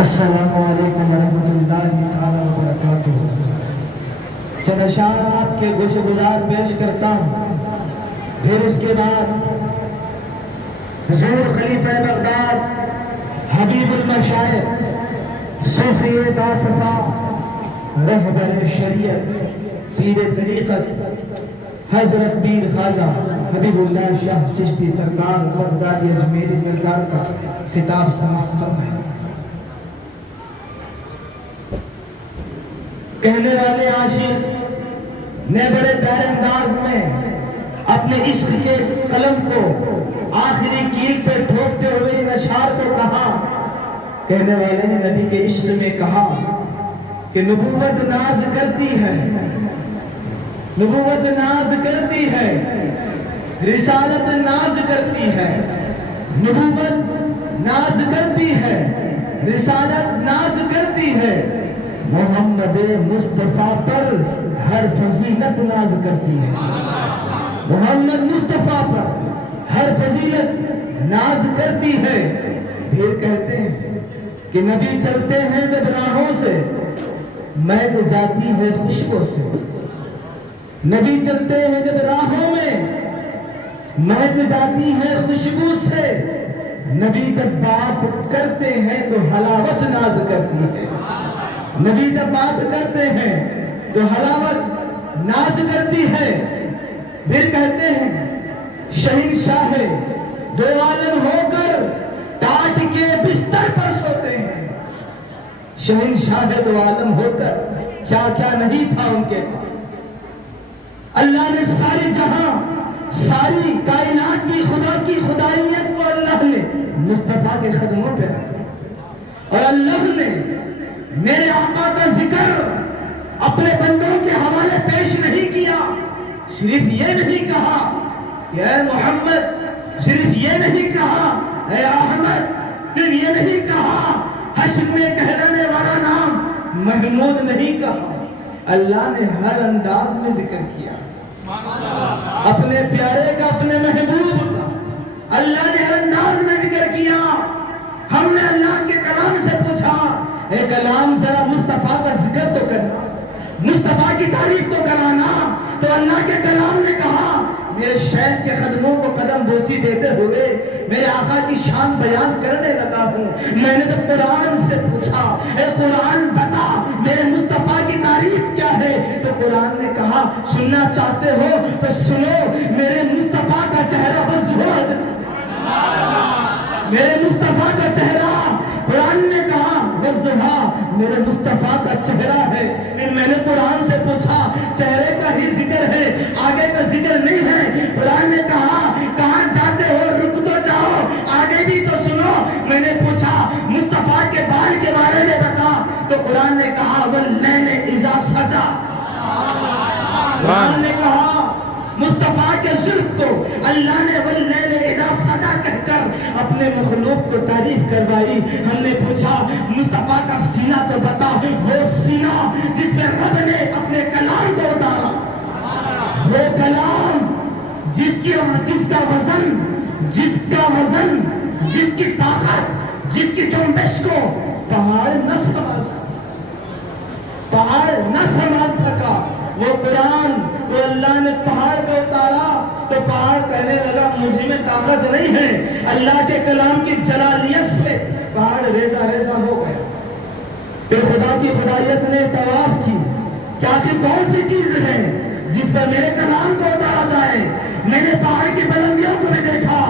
السلام علیکم ورحمۃ اللہ تعالی وبرکاتہ۔ چند اشعار آپ کے گوش گزار پیش کرتا ہوں، پھر اس کے بعد حضور خلیفہ بغداد حبیب المشائخ صوفی باصفا رہبر شریعت پیر طریقت حضرت پیر خواجہ حبیب اللہ شاہ چشتی سرکار بغدادی اجمیری سرکار کا خطاب سماعت فرمائیں۔ کہنے والے عاشق نے بڑے پیارے انداز میں اپنے عشق کے قلم کو آخری کیل پہ ٹھوکتے ہوئے ان اشعار کو کہا۔ کہنے والے نے نبی کے عشق میں کہا کہ نبوت ناز کرتی ہے، نبوت ناز کرتی ہے، رسالت ناز کرتی ہے، نبوت ناز کرتی ہے، رسالت ناز کرتی ہے، محمد مصطفیٰ پر ہر فضیلت ناز کرتی ہے، محمد مصطفیٰ پر ہر فضیلت ناز کرتی ہے۔ پھر کہتے ہیں کہ نبی چلتے ہیں جب راہوں سے مہک جاتی ہے خوشبو سے، نبی چلتے ہیں جب راہوں میں مہک جاتی ہے خوشبو سے، نبی جب بات کرتے ہیں تو حلاوت ناز کرتی ہے، نبی جب بات کرتے ہیں تو حلاوت ناز کرتی ہے۔ پھر کہتے ہیں شہنشاہ دو عالم ہو کر ٹاٹ کے بستر پر سوتے ہیں، شہنشاہ دو عالم ہو کر کیا کیا نہیں تھا ان کے پاس۔ اللہ نے ساری جہاں ساری کائنات کی خدا کی خدائیت کو اللہ نے مصطفیٰ کے قدموں پہ رکھا، اور اللہ نے میرے آقا کا ذکر اپنے بندوں کے حوالے پیش نہیں کیا، صرف یہ نہیں کہا کہ اے محمد، صرف یہ نہیں کہا اے احمد، صرف یہ نہیں کہا حشر میں کہلانے والا نام محمود نہیں کہا، اللہ نے ہر انداز میں ذکر کیا اپنے پیارے کا، اپنے محبوب کا، اللہ نے ہر انداز میں ذکر کیا۔ ہم نے اللہ کے کلام سے پوچھا اے کلام ذرا مصطفیٰ کا ذکر تو کرنا، مصطفیٰ کی تعریف تو کرانا، تو اللہ کے کلام نے کہا میرے شیخ کے قدموں کو قدم بوسی دیتے ہوئے میرے آقا کی شان بیان کرنے لگا ہوں۔ میں نے تو قرآن سے پوچھا اے قرآن بتا میرے مصطفیٰ کی تعریف کیا ہے، تو قرآن نے کہا سننا چاہتے ہو تو سنو، میرے مصطفیٰ کا چہرہ بس میرے مصطفیٰ کا چہرہ، قرآن نے کہا والضحیٰ میرے مصطفیٰ کا چہرہ ہے۔ پھر میں نے قرآن سے پوچھا چہرے کا ہی ذکر ہے، آگے کا ذکر نہیں ہے، قرآن نے کہا کہاں جاتے ہو رک تو جاؤ، آگے بھی تو سنو۔ میں نے پوچھا مصطفیٰ کے بال کے بارے میں بتا، تو قرآن نے کہا واللیل اذا سجا، قرآن نے کہا مصطفیٰ کے زلف کو اللہ نے واللیل اذا سجا کہہ کر اپنے مخلوق کو تعریف کروائی۔ ہم نے پوچھا مصطفیٰ کا سینہ تو بتا، وہ سینہ جس پہ رب نے اپنے کلام کو اتارا، وہ کلام جس کا وزن، جس کی طاقت، جس کی جنبش کو پہاڑ نہ سنبھال سکا، وہ قرآن کو اللہ نے پہاڑ پہ اتارا تو پہاڑ کہنے لگا مجھے میں طاقت نہیں ہے، اللہ کے کلام کی جلالیت سے پہاڑ ریزہ ریزہ ہو گیا۔ پھر خدا کی خدایت نے طواف کی کہ آخر کون سی چیز ہے جس پر میرے کلام کو اتارا جائے۔ میں نے پہاڑ کی بلندیوں کو بھی دیکھا،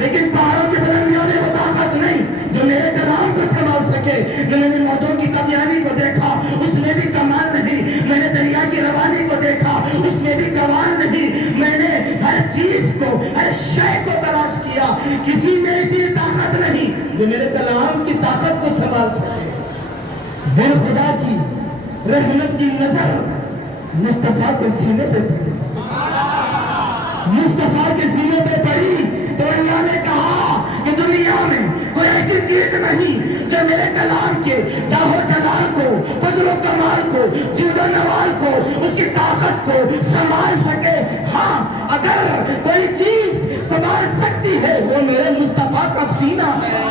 لیکن پہاڑوں کی بلندیوں میں وہ طاقت نہیں جو میرے کلام کو سنبھال سکے۔ میں نے موجوں کی قدیانی کو دیکھا، اس میں بھی کمال نہیں۔ میں نے دریا کی روانی کو دیکھا، اس میں بھی کمال نہیں۔ میں نے ہر چیز کو، ہر شے کو تلاش کیا، کسی میں اتنی طاقت نہیں جو میرے کلام کی طاقت کو سنبھال سکے۔ پھر خدا کی رحمت کی نظر مصطفیٰ کے سینے پہ پڑی، مصطفیٰ کے سینے پہ پڑی تو اللہ نے کہا کہ دنیا میں کوئی ایسی چیز نہیں جو میرے کلام کے جاہو جلال کو، فضل و کمال کو، جود و نوال کو، اس کی طاقت کو سنبھال سکے۔ ہاں اگر کوئی چیز سنبھال سکتی ہے وہ میرے مصطفیٰ کا سینہ ہے،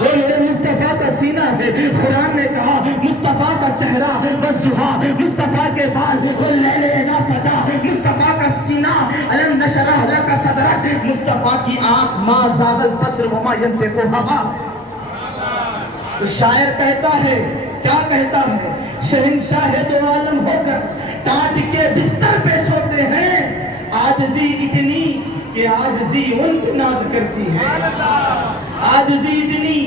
وہ میرے مصطفیٰ کا سینہ ہے. قرآن نے کہا مصطفیٰ کا چہرہ والضحا، مصطفیٰ کے بال واللیل اذا سجا، مصطفیٰ کا سینہ الم نشرح لک صدرک، مصطفیٰ کی آنکھ ما زاغ البصر وما ینطق الہویٰ. تو شاعر کہتا ہے، کیا کہتا ہے؟ شہنشاہ دو عالم ہو کر ٹاٹ کے بستر پہ سوتے ہیں، عاجزی اتنی کہ عاجزی ان پہ ناز کرتی ہے. عاجزی اتنی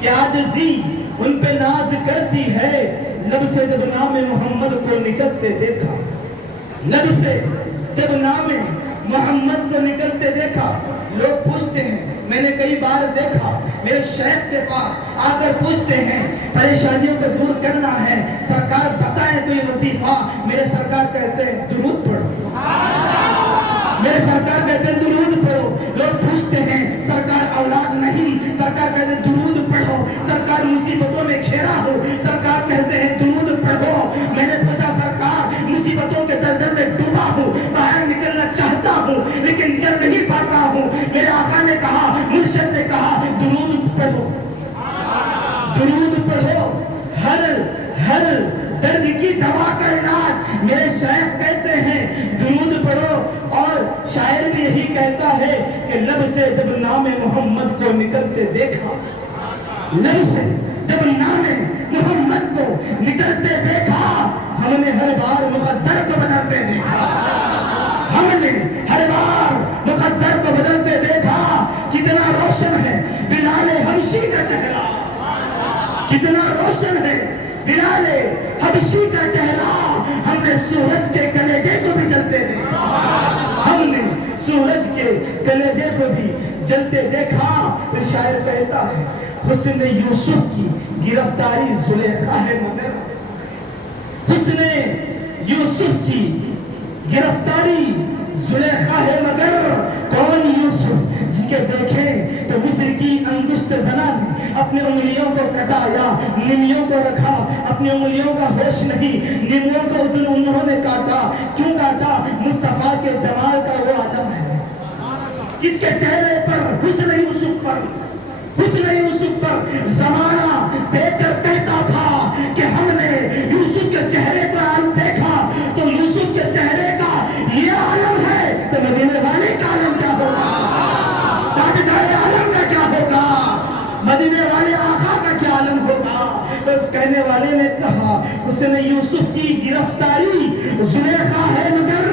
کہ عاجزی ان پہ ناز کرتی ہے. لب سے جب نام محمد کو نکلتے دیکھا، لب سے جب نام محمد کو نکلتے دیکھا، لوگ پوچھتے ہیں، میں نے کئی بار دیکھا میرے شیخ کے پاس آ کر پوچھتے ہیں پریشانیوں کو دور کرنا ہے، سرکار بتائیں کوئی وظیفہ. میرے سرکار کہتے ہیں درود پڑھو، میرے سرکار کہتے ہیں درود پڑھو. لوگ پوچھتے ہیں سرکار اولاد نہیں، سرکار کہتے ہیں درود پڑھو. سرکار مصیبتوں میں گھیرا ہو، سرکار کہتے ہیں درود پڑھو. میں نے پوچھا سرکار مصیبتوں کے دلدل میں ڈوبا ہوں، باہر نکلنا چاہتا ہوں لیکن نکل نہیں پاتا ہوں. میرے آقا نے کہا، مرشد نے کہا درود پڑھو، درود پڑھو. ہر درد کی دوا کا علاج میرے شیخ کہتے ہیں درود پڑھو. اور شاعر بھی یہی کہتا ہے کہ لب سے جب نام محمد کو نکلتے دیکھا، لب سے جب نام محمد کو نکلتے دیکھا، ہم نے ہر بار مقدر کو بدلتے دیکھا، ہم نے ہر بار مقدر کو بدلتے دیکھا. کتنا روشن ہے بلال حبشی کا چہرہ، کتنا روشن ہے بلال حبشی کا چہرہ. ہم نے سورج کے کلیجے کو بھی جلتے دیکھا، ہم نے سورج کے کلیجے کو بھی جلتے دیکھا. پھر شاعر کہتا ہے حسن یوسف کی گرفتاری زلیخا ہے مگر، حسن یوسف کی گرفتاری زلیخا ہے مگر. کون یوسف جس کے دیکھیں تو مصر کی انگشت زنا نے اپنی انگلیوں کو کٹایا، نمیوں کو رکھا، اپنی انگلیوں کا ہوش نہیں، نمیوں کو انہوں نے کاٹا. کیوں کاٹا؟ مصطفیٰ کے جمال کا وہ عالم ہے. کس کے چہرے پر؟ حسن یوسف پر، حسن یوسف پر زمانہ دیکھ کر کہتا تھا کہ ہم نے یوسف کے چہرے پر دیکھا تو یوسف کے چہرے کا یہ عالم ہے، تو مدینے والے کا عالم کیا ہوگا؟ تاجدار عالم کا کیا ہوگا؟ مدینے والے آقا کا کیا عالم ہوگا؟ تو کہنے والے نے کہا حسن یوسف کی گرفتاری زلیخا ہے مگر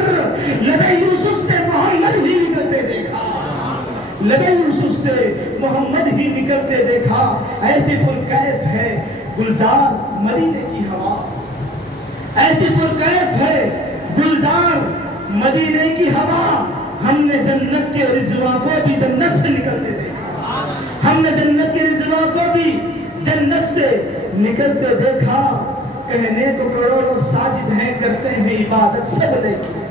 لبے یوسف سے محمد ہی نکلتے دیکھا، لبے یوسف سے محمد ہی نکلتے دیکھا. ایسی پرکیف ہے گلزار مدینے کی ہوا، ایسی پرکیف ہے گلزار مدینے کی ہوا. ہم نے جنت کے رضواں کو بھی جنت سے نکلتے دیکھا، ہم نے جنت کے رضواں کو بھی جنت سے نکلتے دیکھا. کہنے کو کروڑوں ساجد ہیں کرتے ہیں عبادت سب لیکن،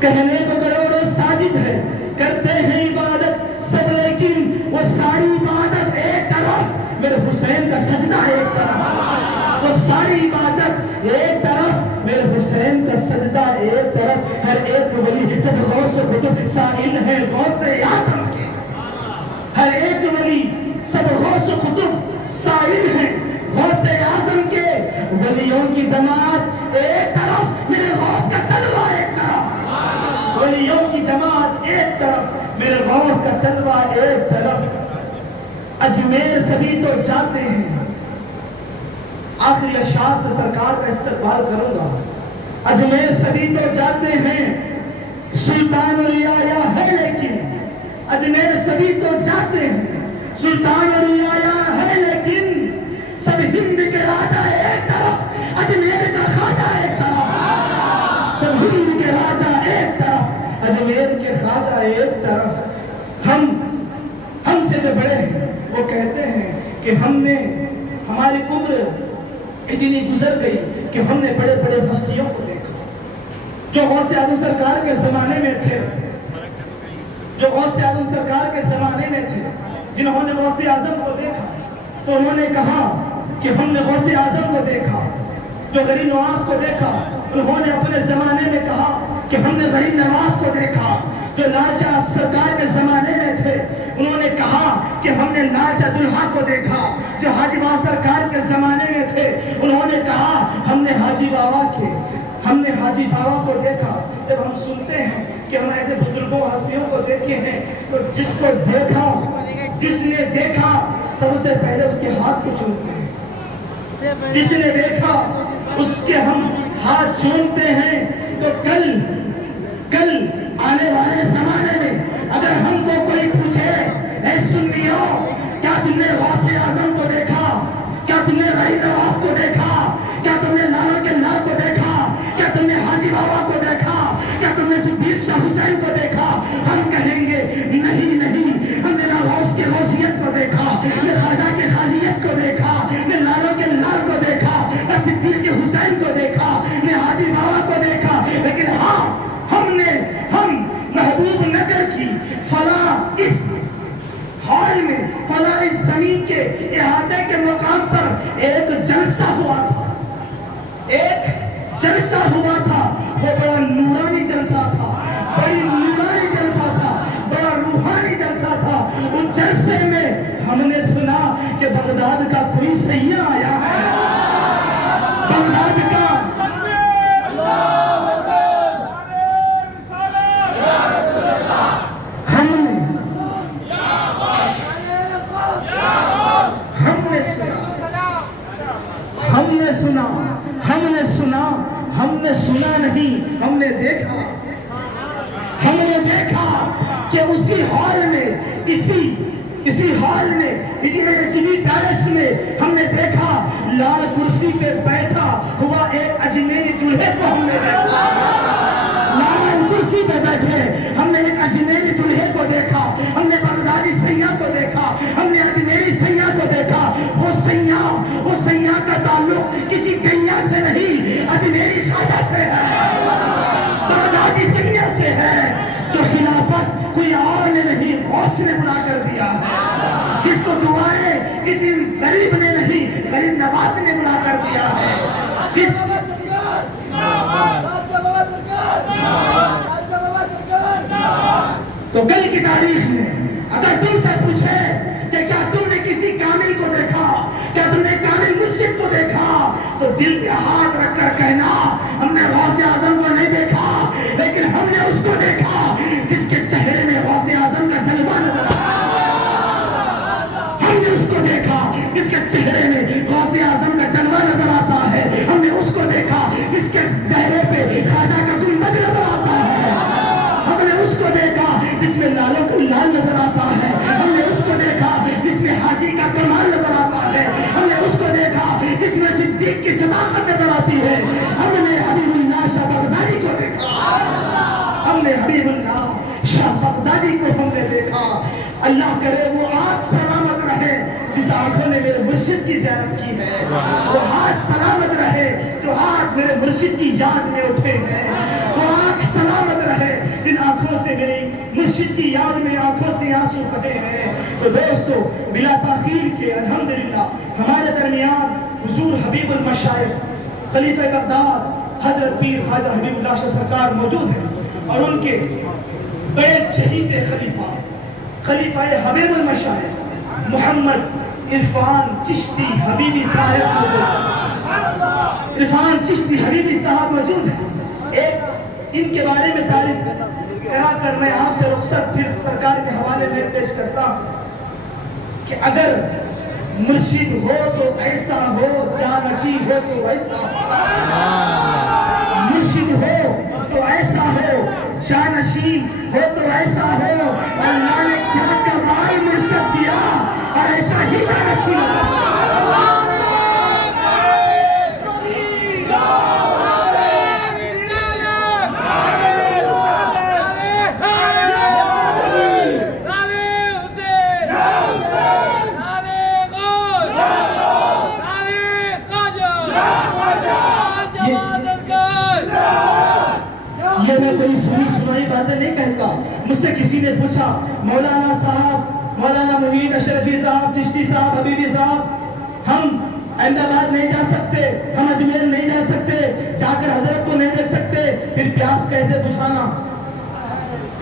کہنے کو کروڑوں ساجد ہیں کرتے ہیں عبادت سب لیکن، وہ ساری عبادت ایک طرف، میرے حسین کا سجدہ ایک طرف، وہ ساری عبادت ایک طرف، میرے حسین کا سجدہ ایک طرف. ہر ایک ولی سب غوث و قطب سائل ہے غوث اعظم کے، ہر ایک ولی سب غوث و قطب سائل ہیں غوث اعظم کے. ولیوں کی جماعت ایک طرف، میرے غوث کا طلبہ ایک طرف، ولیوں کی جماعت ایک طرف، میرے غوث کا طلبہ ایک طرف. اجمیر سبھی تو جاتے ہیں، آخری اشعار سے سرکار کا استقبال کروں گا. اجمیر سبھی تو جاتے ہیں، سلطان رعایا ہے لیکن، اجمیر سبھی تو جاتے ہیں، سلطان رعایا ہے لیکن، سب ہند کے راجہ ایک طرف، اجمیر کا خواجہ ایک طرف، سب ہند کے راجہ ایک طرف، اجمیر کے خواجہ ایک طرف. ہم سے جو بڑے ہیں وہ کہتے ہیں کہ ہم نے، ہماری عمر اتنی گزر گئی کہ ہم نے بڑے بڑے ہستیوں کو دیکھا جو غوث اعظم سرکار کے زمانے میں تھے، جو غوث اعظم سرکار کے زمانے میں تھے. جنہوں نے غوث اعظم کو دیکھا تو انہوں نے کہا کہ ہم نے غوث اعظم کو دیکھا. جو غریب نواز کو دیکھا انہوں نے اپنے زمانے میں کہا کہ ہم نے غریب نواز کو دیکھا. جو لاچا سرکار کے زمانے میں تھے، انہوں نے کہا کہ ہم نے لاچا دلہا کو دیکھا۔ جو حاجی بابا سرکار کے زمانے میں تھے، انہوں نے کہا ہم نے حاجی بابا کو دیکھا۔ جب ہم سنتے ہیں کہ ہم ایسے بزرگوں ہستیوں کو دیکھے ہیں، تو جس نے دیکھا سب سے پہلے اس کے ہاتھ کو چومتے ہیں، جس نے دیکھا اس کے ہم ہاتھ چومتے ہیں۔ تو کل آنے والے زمانے میں اگر ہم کو کوئی پوچھے، اے سنیوں، کیا تم نے غوث اعظم کو دیکھا؟ کیا تم نے غریب نواز کو دیکھا؟ کیا تم نے لالا کے لال کو دیکھا؟ کیا تم نے حاجی بابا کو دیکھا؟ کیا تم نے صدیق شاہ حسین کو دیکھا؟ ہم کہیں گے نہیں، ہم نے نہ غوث کی غوثیت کو دیکھا، نہ خواجہ کی خواجیت کو دیکھا، نہ لالا کے لال کو دیکھا، نہ صدیق کے حسین کو دیکھا، نہ حاجی بابا کو دیکھا۔ لیکن ہاں، ہم محبوب نگر کی فلاں اس ہال میں، فلاں اس زمین کے احاطے کے مقام پر ایک جلسہ ہوا تھا، وہ بڑا نورانی جلسہ تھا، بڑی نورانی جلسہ تھا، بڑا روحانی جلسہ تھا۔ اس جلسے میں ہم نے سنا کہ بغداد کا کوئی سیاح آیا ہے، بغداد کا ہم نے سنا نہیں، ہم نے دیکھا کہ اسی ہال میں اجمی پیلس میں ہم نے دیکھا لال کرسی پہ بیٹھا ہوا ایک اجمیری دلہے کو ہم نے دیکھا، لال کرسی پہ بیٹھے ہم نے ایک اجمیری دلہے کو دیکھا، ہم نے بغدادی سیاح کو دیکھا، ہم نے اجمیری سیاح کو دیکھا۔ وہ سیاح کا تعلق کسی گیا سے نہیں، اجمیری خواجہ سے ہے، بغدادی سیاح سے ہے، جو خلافت کوئی اور نے نہیں، غوث نے بنا کر دیا ہے، جس کو دعائیں کسی غریب نے نہیں، غریب نواز نے بنا کر دیا ہے، تو کل کی تاریخ میں اگر تم سے پوچھے کہ کیا تم نے کسی کامل کو دیکھا، کیا تم نے کامل مرشد کو دیکھا، تو دل پہ ہاتھ رکھ کر کہنا ہم نے غوث اعظم کو نہیں دیکھا، لیکن ہم نے اس کو دیکھا جس کے چہرے میں غوث اعظم کا جلوہ نظر آتا ہے، ہم نے اس کو دیکھا جس کے چہرے میں غوث اعظم کا جلوہ نظر آتا ہے، ہم نے اس کو دیکھا جس کے چہرے پہ خواجہ کا گنبد نظر آتا ہے، ہم نے اس کو دیکھا جس میں لالوں کا لال نظر آتا ہے، ہم نے اس کو دیکھا جس میں حاجی کا کمال نظر آتا ہے، ہم نے اس کو دیکھا جس میں صدیق کی صداقت نظر آتی ہے، ہم نے حبیب اللہ شاہ بغدادی کو دیکھا، ہم نے حبیب اللہ شاہ بغدادی کو ہم نے دیکھا۔ اللہ کرے وہ آنکھ سلامت رہے جس آنکھوں نے میرے مرشد کی زیارت کی ہے، وہ ہاتھ سلامت رہے جو ہاتھ میرے مرشد کی یاد میں اٹھے ہیں، وہ آنکھ سلامت رہے جن آنکھوں سے میری مرشد کی یاد میں آنکھوں سے آنسو بہے ہیں۔ تو دوستو، بلا تاخیر کے الحمدللہ ہمارے درمیان حضور حبیب المشائخ خلیفہ بغداد حضرت پیر خواجہ حبیب اللہ شاہ سرکار موجود ہیں، اور ان کے بڑے چہیتے خلیفہ حبیب المشائخ محمد عرفان چشتی حبیبی صاحب موجود، عرفان چشتی حبیبی صاحب موجود ہیں۔ ایک ان کے بارے میں تعریف کرا کر میں آپ سے رخصت پھر سرکار کے حوالے میں پیش کرتا ہوں کہ اگر مرشد ہو تو ایسا ہو، جانشین ہو تو ایسا ہو، مرشد ہو تو ایسا ہو، جانشین ہو تو ایسا ہو، اللہ نے کیا کمال مرشد دیا اور ایسا ہی جانشین ہوگا۔ یہ میں کوئی سنائی باتیں نہیں کہتا۔ مجھ سے کسی نے پوچھا مولانا صاحب، مولانا محیط اشرفی صاحب، چشتی صاحب، حبیبی صاحب، ہم احمد آباد نہیں جا سکتے، ہم اجمیر نہیں جا سکتے، جا کر حضرت کو نہیں دیکھ سکتے، پھر پیاس کیسے بجھانا؟